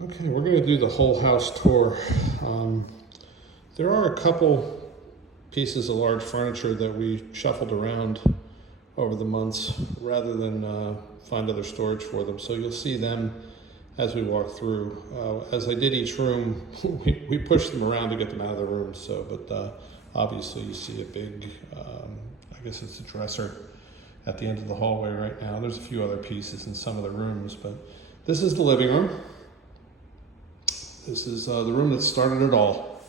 Okay, we're going to do the whole house tour. There are a couple pieces of large furniture that we shuffled around over the months rather than find other storage for them. So you'll see them as we walk through. As I did each room, we pushed them around to get them out of the room. So, but obviously you see a big, I guess it's a dresser at the end of the hallway right now. There's a few other pieces in some of the rooms, but this is the living room. This is the room that started it all.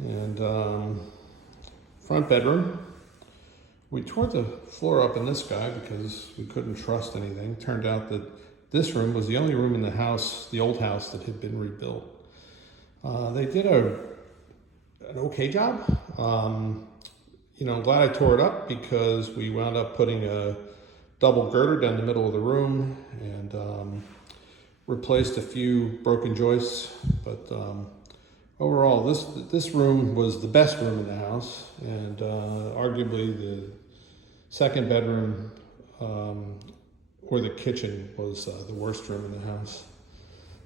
And front bedroom. We tore the floor up in this guy because we couldn't trust anything. Turned out that this room was the only room in the house, the old house, that had been rebuilt. They did an okay job. I'm glad I tore it up because we wound up putting a double girder down the middle of the room and replaced a few broken joists, but overall, this room was the best room in the house, and arguably the second bedroom or the kitchen was the worst room in the house.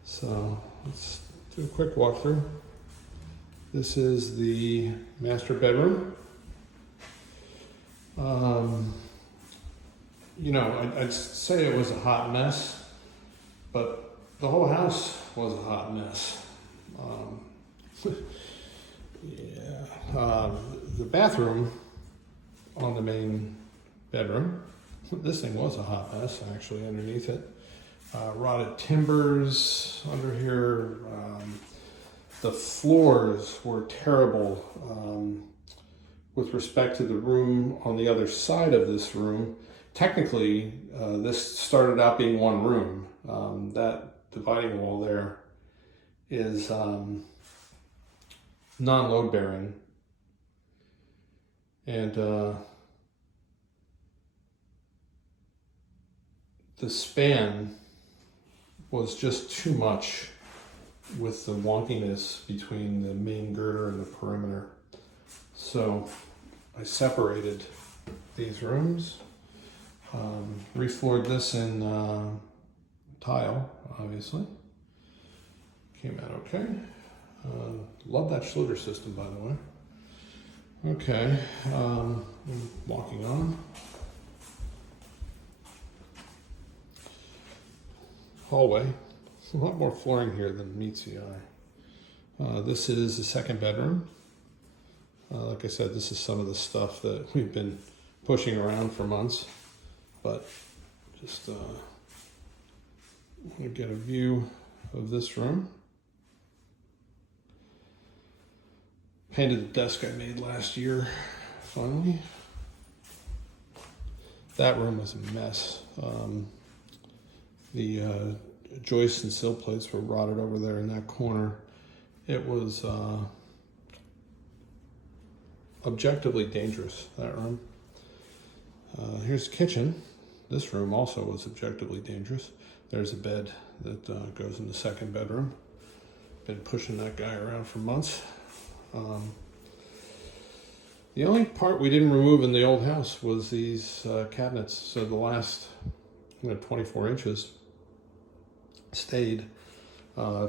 So let's do a quick walkthrough. This is the master bedroom. I'd say it was a hot mess, but the whole house was a hot mess. The bathroom on the main bedroom, this thing was a hot mess actually underneath it. Rotted timbers under here. The floors were terrible. With respect to the room on the other side of this room, technically this started out being one room. That dividing wall there is non-load bearing, and the span was just too much with the wonkiness between the main girder and the perimeter. So I separated these rooms, refloored this in tile, obviously. Came out okay. Love that Schluter system, by the way. Okay, walking on. Hallway. A lot more flooring here than meets the eye. This is the second bedroom. Like I said, this is some of the stuff that we've been pushing around for months, but just want to get a view of this room. Painted the desk I made last year, finally. That room was a mess. The joists and sill plates were rotted over there in that corner. It was objectively dangerous, that room. Here's the kitchen. This room also was objectively dangerous. There's a bed that goes in the second bedroom. Been pushing that guy around for months. The only part we didn't remove in the old house was these cabinets. So the last 24 inches stayed.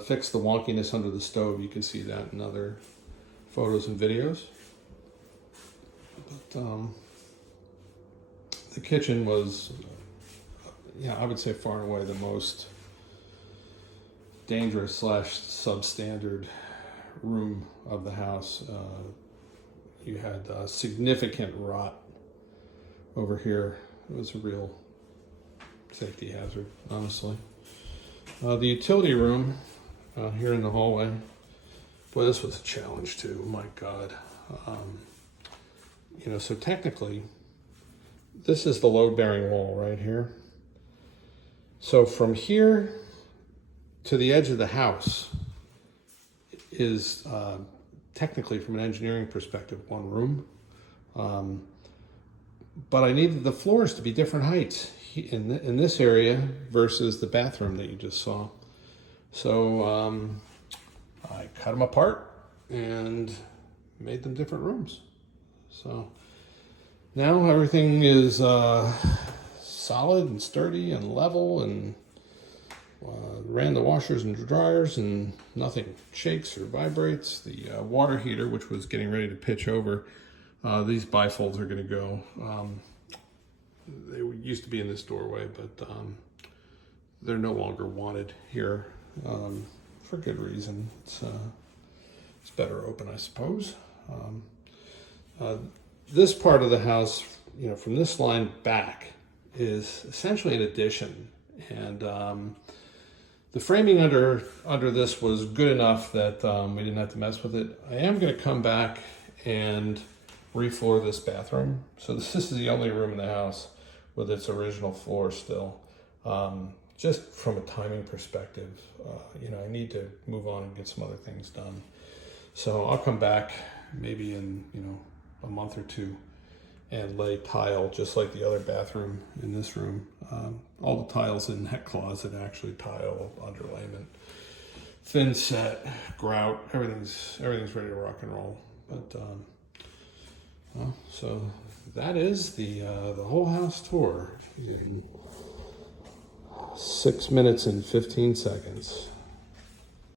Fixed the wonkiness under the stove. You can see that in other photos and videos. But the kitchen was, I would say far and away the most dangerous / substandard room of the house. You had significant rot over here. It was a real safety hazard, honestly. The utility room here in the hallway, boy, this was a challenge too. My God. So technically, this is the load-bearing wall right here. So from here to the edge of the house is technically, from an engineering perspective, one room. But I needed the floors to be different heights in this area versus the bathroom that you just saw. So I cut them apart and made them different rooms. So now everything is solid and sturdy and level, and the ran the washers and dryers and nothing shakes or vibrates. The water heater, which was getting ready to pitch over, these bifolds are going to go. They used to be in this doorway, but they're no longer wanted here for good reason. It's better open, I suppose. This part of the house, you know, from this line back, is essentially an addition, and the framing under this was good enough that we didn't have to mess with it. I am going to come back and refloor this bathroom. So this is the only room in the house with its original floor still. Just from a timing perspective, you know, I need to move on and get some other things done. So I'll come back maybe in, you know, a month or two and lay tile just like the other bathroom in this room. All the tiles in that closet actually tile, underlayment, thin set, grout, everything's ready to rock and roll. But well, so that is the whole house tour in 6 minutes and 15 seconds.